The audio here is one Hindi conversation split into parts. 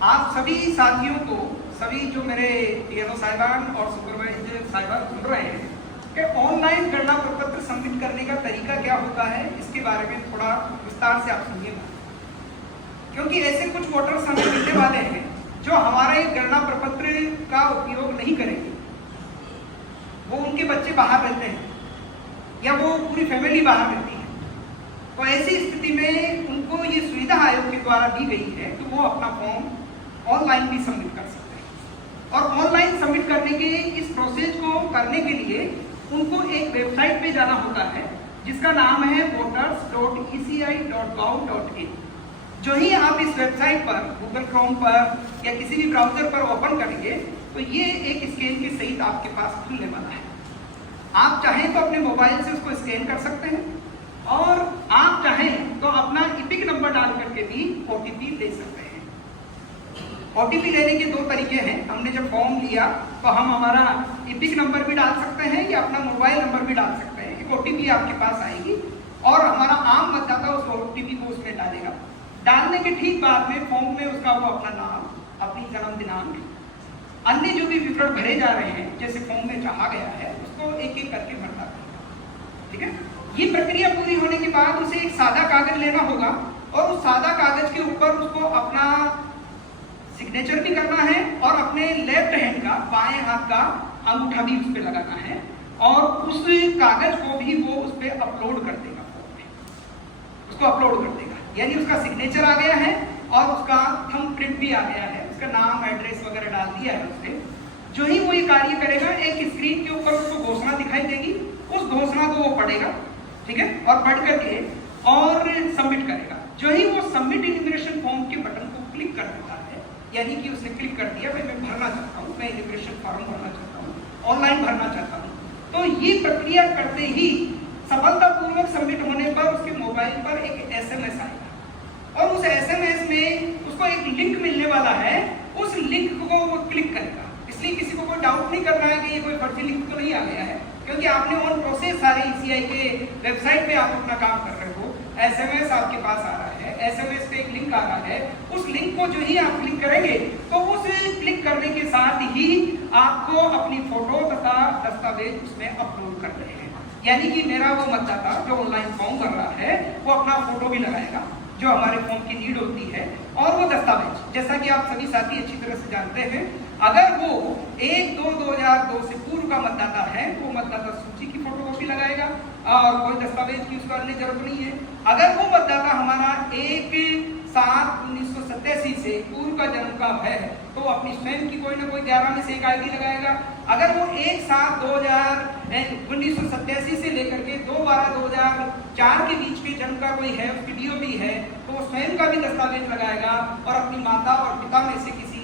आप सभी साथियों को, सभी जो मेरे टीएनओ साहिबान और सुपरवाइजर साहिबान सुन रहे हैं कि ऑनलाइन गणना प्रपत्र सबमिट करने का तरीका क्या होता है, इसके बारे में थोड़ा विस्तार से आप सुनिएगा। क्योंकि ऐसे कुछ वोटर्स हमें मिलने वाले हैं जो हमारा एक गणना प्रपत्र का उपयोग नहीं करेंगे। वो उनके बच्चे बाहर रहते हैं या वो पूरी फैमिली बाहर रहती है, तो ऐसी स्थिति में उनको ये सुविधा आयोग के द्वारा दी गई है कि वो अपना फॉर्म ऑनलाइन भी सबमिट कर सकते हैं। और ऑनलाइन सबमिट करने के इस प्रोसेस को करने के लिए उनको एक वेबसाइट पे जाना होता है जिसका नाम है voters.eci.gov.in। जो ही आप इस वेबसाइट पर गूगल क्रोम पर या किसी भी ब्राउजर पर ओपन करेंगे तो ये एक स्कैन के सहित आपके पास खुलने वाला है। आप चाहें तो अपने मोबाइल से उसको स्कैन कर सकते हैं और आप चाहें तो अपना इपिक नंबर डाल करके भी ओटीपी ले सकते हैं। ओटीपी लेने के दो तरीके हैं। हमने जब फॉर्म लिया तो हम हमारा इपिक नंबर भी डाल सकते हैं या अपना मोबाइल नंबर भी डाल सकते हैं। एक ओटीपी आपके पास आएगी और हमारा आम मतदाता उस ओटीपी को उसमें डालेगा। डालने के ठीक बाद में फॉर्म में उसका वो अपना नाम, अपनी जन्म दिनांक, अन्य जो भी विवरण भरे जा रहे हैं जैसे फॉर्म में चाहा गया है उसको एक एक करके भरता है। ठीक है, ये प्रक्रिया पूरी होने के बाद उसे एक सादा कागज लेना होगा और उस सादा कागज के ऊपर उसको अपना सिग्नेचर भी करना है और अपने लेफ्ट हैंड का, बाएं हाथ का अंगूठा भी उस पर लगाना है और उस कागज को भी वो उस पर अपलोड कर देगा। उसको अपलोड कर देगा यानी उसका सिग्नेचर आ गया है और उसका थंब प्रिंट भी आ गया है, उसका नाम, एड्रेस वगैरह डाल दिया है उसने। जो ही वो ये कार्य करेगा एक स्क्रीन के ऊपर उसको घोषणा दिखाई देगी, उस घोषणा को वो पढ़ेगा, ठीक है, और पढ़ करके और सबमिट करेगा। जो ही वो सबमिट इन्यूमरेशन फॉर्म के बटन को क्लिक कर देता है, यानी कि उसने क्लिक कर दिया मैं भरना चाहता हूँ, मैं इन्यूमरेशन फॉर्म भरना चाहता हूँ, ऑनलाइन भरना चाहता हूँ, तो ये प्रक्रिया करते ही सफलतापूर्वक सबमिट होने पर उसके मोबाइल पर एक एसएमएस आएगा और उस एसएमएस में उसको एक लिंक मिलने वाला है। उस लिंक को वो क्लिक करेगा। इसलिए किसी को कोई डाउट नहीं करना है कि ये कोई फर्जी लिंक तो नहीं आ गया है, क्योंकि आपने ऑन प्रोसेस सारे ईसीआई के वेबसाइट पे आप अपना काम कर रहे हो। एसएमएस आपके पास आ रहा है, एसएमएस पे एक लिंक आ रहा है, उस लिंक को जो ही आप क्लिक करेंगे तो उस क्लिक करने के साथ ही आपको अपनी फोटो तथा दस्तावेज उसमें अपलोड कर रहे हैं। यानी कि मेरा वो मतदाता जो ऑनलाइन फॉर्म भर रहा है वो अपना फोटो भी लगाएगा जो हमारे फॉर्म की नीड होती है, और वो दस्तावेज, जैसा कि आप सभी साथी अच्छी तरह से जानते हैं, अगर वो 1/2/2002 से पूर्व का मतदाता है तो मतदाता सूची की फोटोकॉपी लगाएगा और कोई दस्तावेज की उसको अन्य जरूरत नहीं है। अगर वो मतदाता हमारा 1/7/1987 से पूर्व का जन्म का है तो अपनी स्वयं की कोई ना कोई 11 में से एक आईडी लगाएगा। अगर वो 1/7/1987 से लेकर के 2/12/2004 के बीच के जन्म का कोई है, उसकी डीओपी है, तो वो स्वयं का भी दस्तावेज लगाएगा और अपनी माता और पिता में से किसी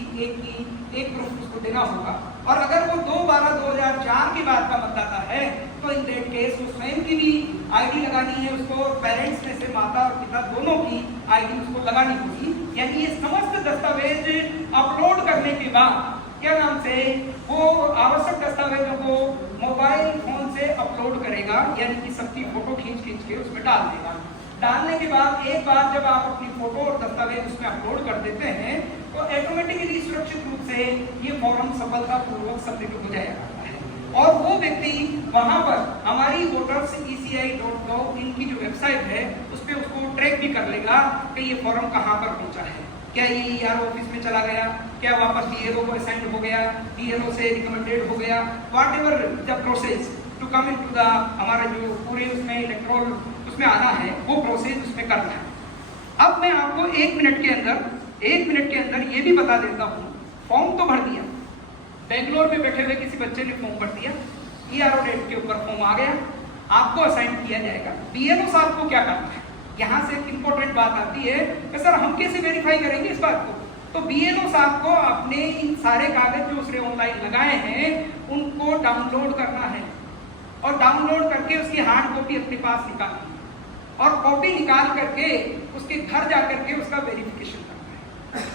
एक प्रूफ उसको देना होगा। और अगर वो 2/12/2004 के बाद का मतदाता है तो इन दैट केस वो स्वयं की भी आईडी लगानी है, उसको पेरेंट्स में से माता और पिता दोनों की आईडी उसको लगानी होगी। यानी ये समस्त दस्तावेज अपलोड करने के बाद क्या नाम से वो आवश्यक दस्तावेजों को मोबाइल फोन से अपलोड करेगा, यानी कि सबकी फोटो खींच के उसमें डाल देगा। डालने के बाद एक बार जब आप अपनी फोटो और दस्तावेज उसमें अपलोड कर देते हैं तो ऑटोमेटिकली सुरक्षित रूप से ये फॉर्म सफलतापूर्वक सबमिट हो जाएगा और वो व्यक्ति वहां पर हमारी voters.eci.gov.in की जो वेबसाइट है उस पर उसको ट्रैक भी कर लेगा कि ये फॉर्म कहाँ पर पहुंचा है, क्या ये ईआर ऑफिस में चला गया, क्या वापस डीएलओ को असाइन हो गया, डीएलओ से रिकमेंडेड हो गया, whatever the process to come into the हमारा जो पूरे उसमें इलेक्ट्रॉल उसमें आना है वो प्रोसेस उसमें करना है। अब मैं आपको 1 मिनट के अंदर ये भी बता देता हूँ, फॉर्म तो भर दिया, बेंगलोर में बैठे हुए किसी बच्चे ने फॉर्म भर दिया, ईआरओ डेट के ऊपर फॉर्म आ गया, आपको असाइन किया जाएगा। बीएलओ साहब को क्या करना है, यहाँ से एक इंपॉर्टेंट बात आती है कि सर हम कैसे वेरीफाई करेंगे इस बात को। तो बीएलओ साहब को अपने इन सारे कागज जो उसने ऑनलाइन लगाए हैं उनको डाउनलोड करना है और डाउनलोड करके उसकी हार्ड कॉपी अपने पास निकालनी है और कॉपी निकाल करके उसके घर जा करके उसका वेरिफिकेशन करना है।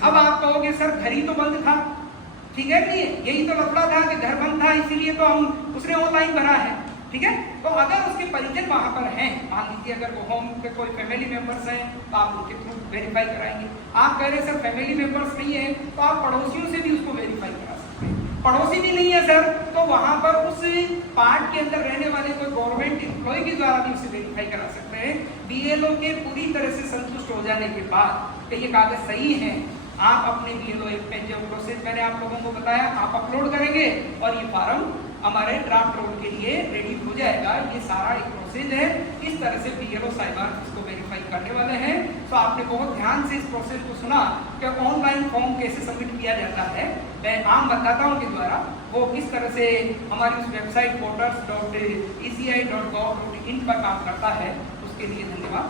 अब आप कहोगे सर घर ही तो बंद था, ठीक है, नहीं यही तो लफड़ा था कि घर बंद था इसीलिए तो हम उसने ऑनलाइन भरा है। ठीक है। तो अगर उसके परिजन वहां पर हैं, मान लीजिए अगर वो होम के कोई फैमिली मेंबर्स हैं तो आप उनके थ्रू वेरीफाई कराएंगे। आप कह रहे सर फैमिली मेंबर्स नहीं है तो आप पड़ोसियों से भी उसको वेरीफाई करा सकते हैं। पड़ोसी भी नहीं है सर तो वहां पर उस पार्ट के अंदर रहने वाले कोई गवर्नमेंट एम्प्लॉय के द्वारा भी उसे वेरीफाई करा सकते हैं। बीएलओ के पूरी तरह से संतुष्ट हो जाने के बाद कि ये कागज सही है, आप अपने बीएलओ पे जो प्रोसेस मैंने आप लोगों को बताया आप अपलोड करेंगे और ये फॉर्म हमारे ड्राफ्ट रोल के लिए रेडी हो जाएगा। ये सारा एक प्रोसेस है, इस तरह से बीएलओ साहिबान इसको वेरीफाई करने वाले हैं। तो आपने बहुत ध्यान से इस प्रोसेस को सुना कि ऑनलाइन फॉर्म कैसे सबमिट किया जाता है। मैं आम मतदाताओं के द्वारा वो किस तरह से हमारी उस वेबसाइट voters.eci.gov.in पर काम करता है, उसके लिए धन्यवाद।